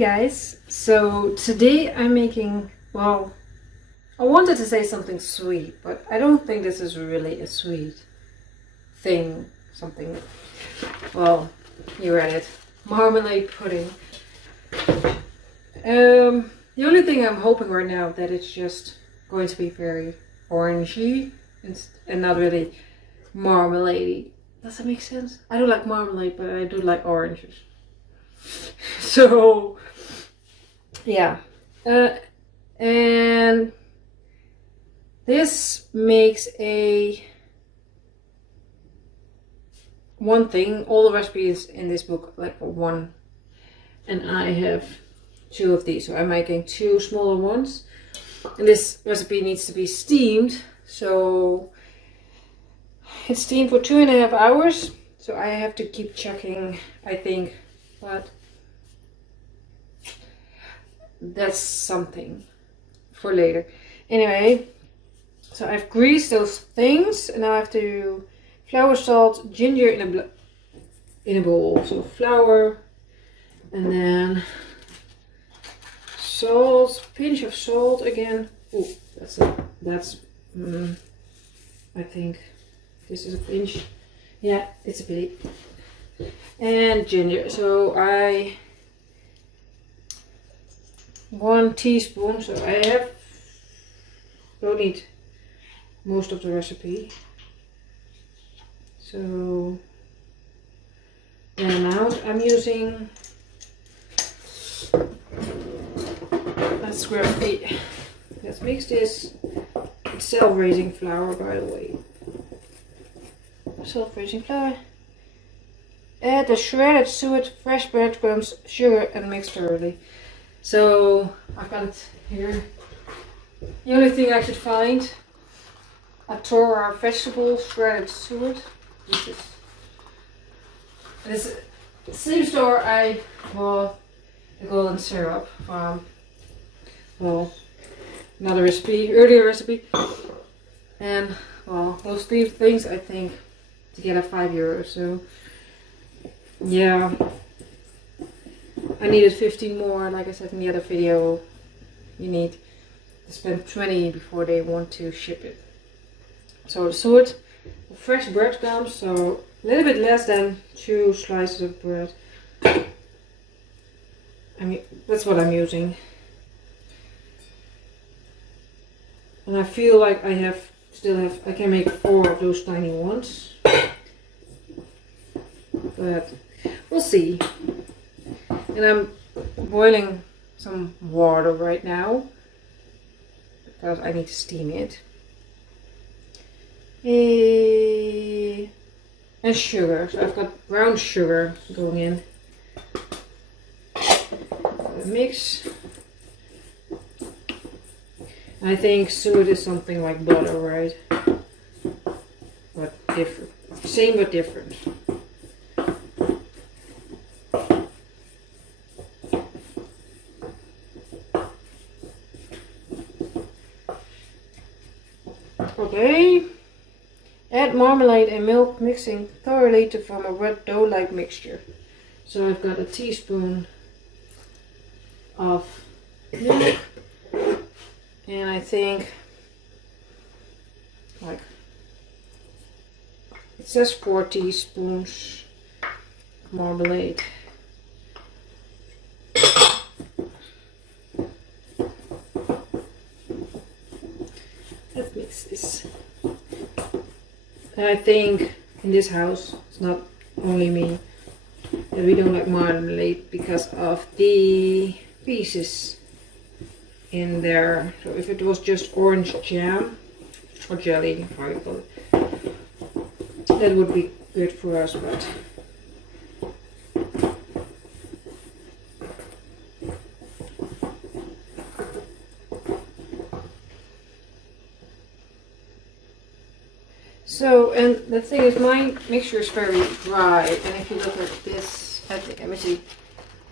guys, so today I'm making, well, I wanted to say something sweet, but I don't think this is really a sweet thing. Something, well, you read it. Marmalade pudding. The only thing I'm hoping right now that it's just going to be very orangey and not really marmalade-y. Does that make sense? I don't like marmalade, but I do like oranges. So, yeah. And this makes one thing. All the recipes in this book like one, and I have two of these, so I'm making two smaller ones. And this recipe needs to be steamed, so it's steamed for 2.5 hours. So I have to keep checking, I think, but that's something for later. Anyway, so I've greased those things, and now I have to do flour, salt, ginger in a bowl. So flour, and then salt, pinch of salt again. Oh, that's I think this is a pinch. Yeah, it's a bit. And ginger. So 1 teaspoon. So I don't need most of the recipe. So the amount I'm using. Let's grab 8. Let's mix this. It's self-raising flour, by the way. Self-raising flour. Add the shredded suet, fresh breadcrumbs, sugar, and mix thoroughly. So I've got it here. The only thing I could find: a Torah vegetable, shredded suet. This is the same store I bought the golden syrup from. Well, another recipe, earlier recipe. And well, those 3 things I think together €5. So yeah, I needed 15 more. Like I said in the other video, you need to spend 20 before they want to ship it. So the suet, fresh breadcrumbs, so a little bit less than 2 slices of bread. I mean, that's what I'm using. And I feel like I can make 4 of those tiny ones. But we'll see. And I'm boiling some water right now because I need to steam it. And sugar. So I've got brown sugar going in. Mix. I think suet is something like butter, right? But different. Same but different. Okay. Add marmalade and milk, mixing thoroughly to form a wet dough-like mixture. So I've got a teaspoon of milk, and I think like it says 4 teaspoons of marmalade. Let's mix this. And I think in this house, it's not only me, that we don't like marmalade because of the pieces in there. So if it was just orange jam or jelly, how you call it, that would be good for us, but so, and the thing is, my mixture is very dry, and if you look at this, I think, let me see,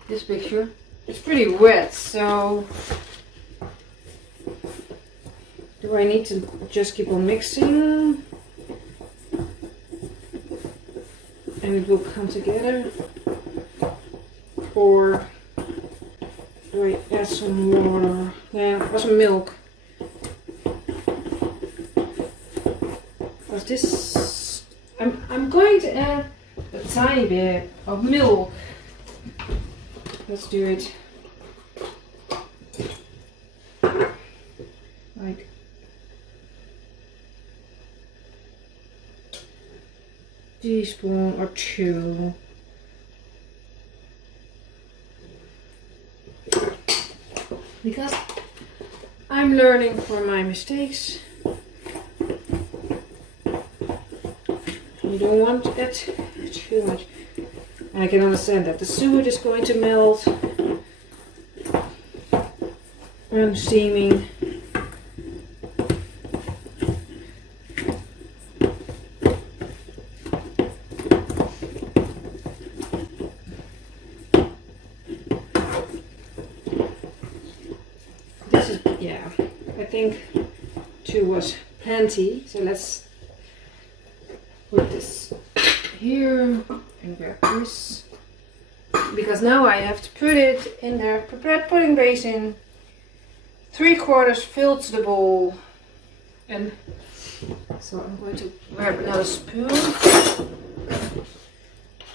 this picture, it's pretty wet, so do I need to just keep on mixing? And it will come together? Or do I add some water? Yeah, or some milk. Because this, I'm going to add a tiny bit of milk. Let's do it like teaspoon or 2. Because I'm learning from my mistakes. You don't want to add too much. And I can understand that the suet is going to melt when steaming. This is, yeah, I think 2 was plenty. So let's put this here and grab this, because now I have to put it in the prepared pudding basin, 3/4 filled to the bowl. And so I'm going to grab another spoon to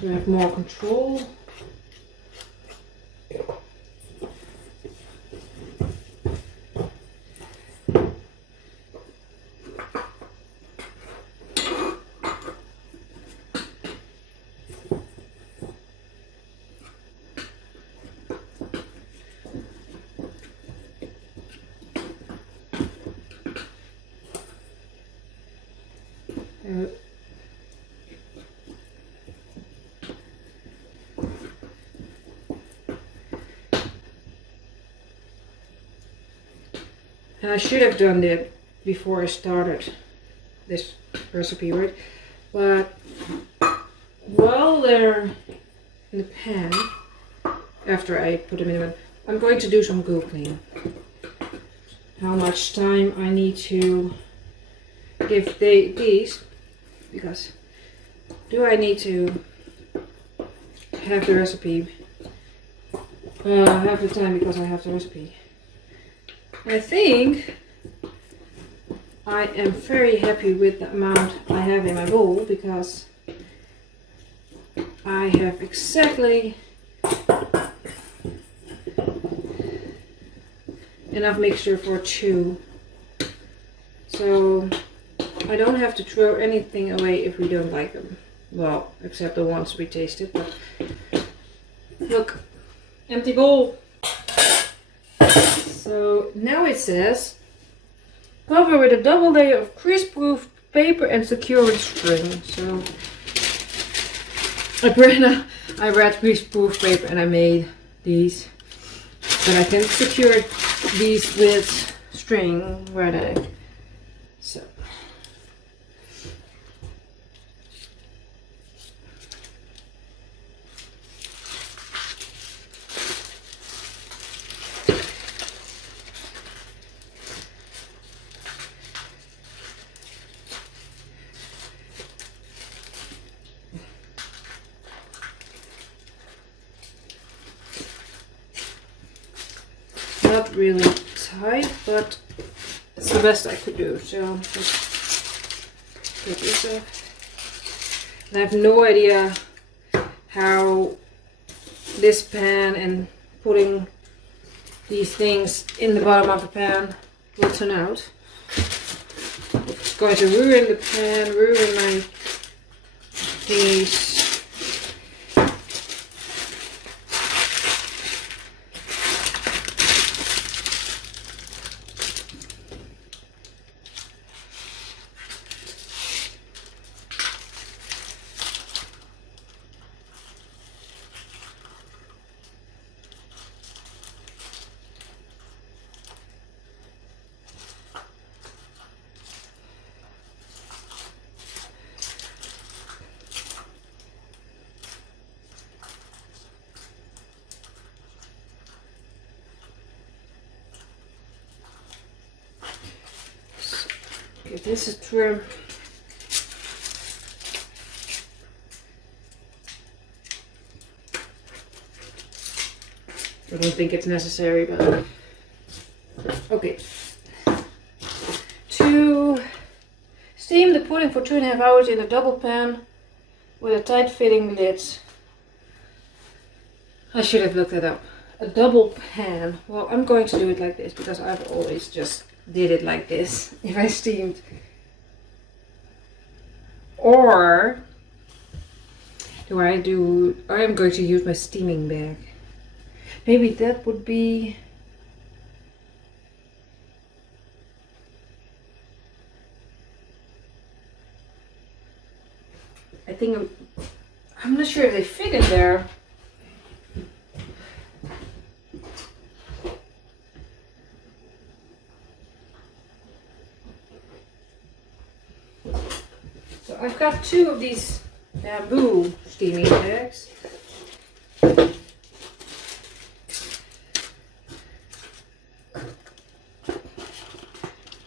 have more control. And I should have done that before I started this recipe, right? But while they're in the pan, after I put them in the pan, I'm going to do some Googling. How much time I need to give these, because do I need to have the recipe, have the time because I have the recipe. I think I am very happy with the amount I have in my bowl, because I have exactly enough mixture for 2. So I don't have to throw anything away if we don't like them. Well, except the ones we tasted, but look, empty bowl. So now it says, cover with a double layer of grease-proof paper and secure with string. So I read grease-proof paper and I made these. But I can secure these with string right there. So. Not really tight, but it's the best I could do. So just take this off. And I have no idea how this pan and putting these things in the bottom of the pan will turn out. It's going to ruin the pan, ruin my things. Give this a trim. I don't think it's necessary, but okay. To steam the pudding for 2.5 hours in a double pan with a tight fitting lid. I should have looked it up. A double pan. Well, I'm going to do it like this because I've always just did it like this if I steamed. Or I'm going to use my steaming bag. Maybe that would be... I think I'm not sure if they fit in there. So I've got 2 of these bamboo steaming bags.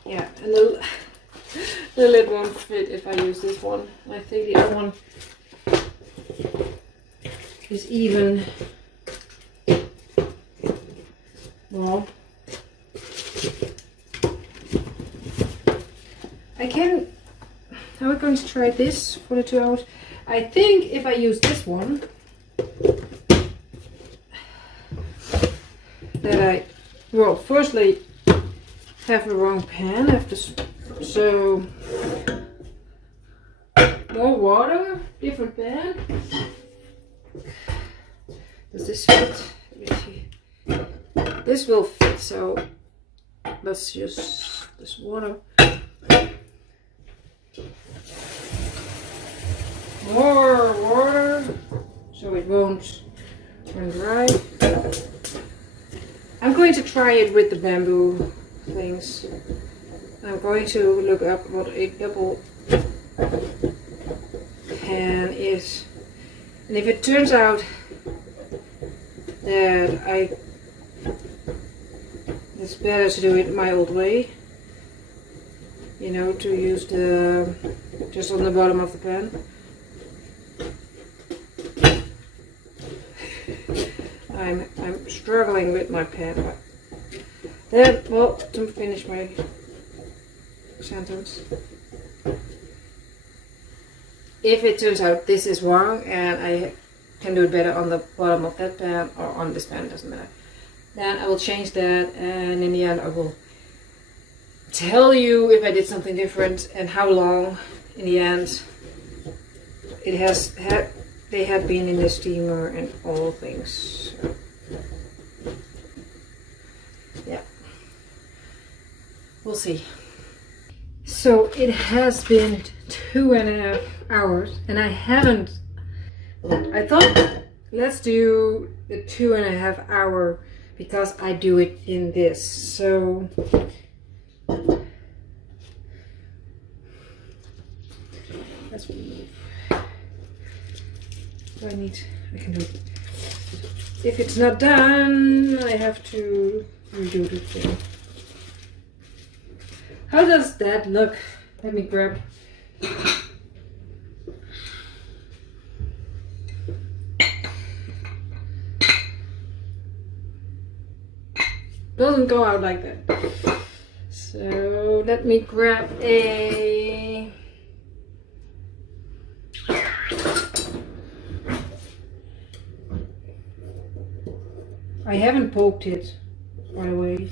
Yeah, and the lid won't fit if I use this one. I think the other one is even, well, I'm going to try this for the 2 hours. I think if I use this one, that well, firstly, have the wrong pan. I have to, so more water, different pan. Does this fit? Let me see. This will fit, so let's use this water. More water, so it won't run dry. I'm going to try it with the bamboo things. I'm going to look up what a double pan is. And if it turns out that it's better to do it my old way, you know, to use just on the bottom of the pan. I'm struggling with my pan, but then, well, to finish my sentence. If it turns out this is wrong and I can do it better on the bottom of that pan or on this pan, doesn't matter, then I will change that, and in the end I will tell you if I did something different and how long. In the end, they had been in the steamer and all things. So, yeah, we'll see. So it has been 2.5 hours and I haven't. I thought let's do the 2.5 hour because I do it in this. So let's remove. I can do it. If it's not done, I have to redo the thing. How does that look? Let me grab. Doesn't go out like that. So let me grab a. I haven't poked it, by the way.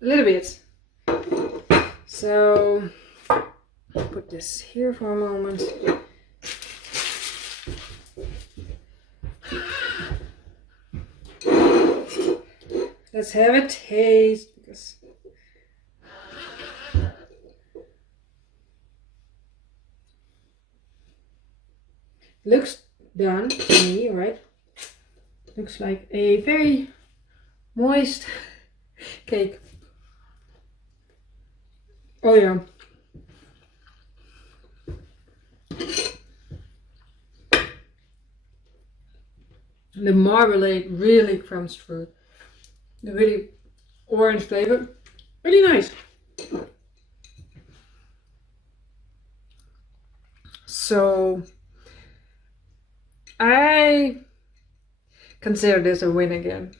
A little bit. So put this here for a moment. Let's have a taste because looks done to me, right? Looks like a very moist cake. Oh yeah. The marmalade really comes through. Really orange flavor. Really nice. So I consider this a win again.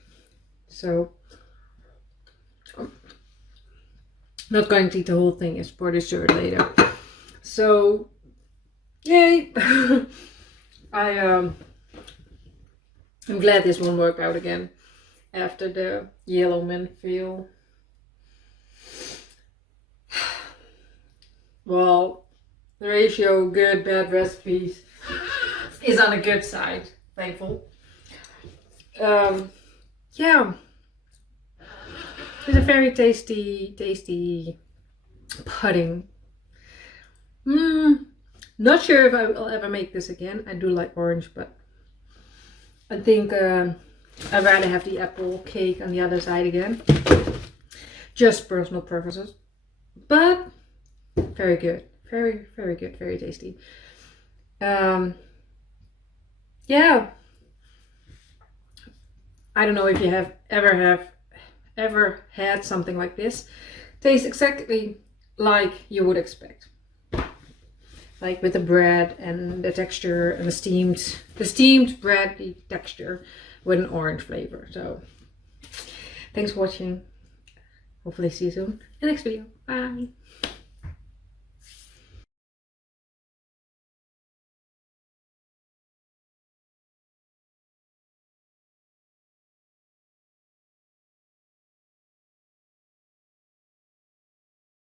So not going to eat the whole thing, it's for dessert later. So yay! I'm glad this one worked out again after the yellow mint feel. Well, the ratio good bad recipes is on the good side. Thankful. Yeah, it's a very tasty pudding. Not sure if I will ever make this again. I do like orange, but I think I'd rather have the apple cake on the other side again. Just personal preferences, but very good, very good, very tasty. Yeah. I don't know if you have ever had something like this. Tastes exactly like you would expect. Like with the bread and the texture and the steamed bread, the texture with an orange flavor. So thanks for watching. Hopefully see you soon in the next video. Bye.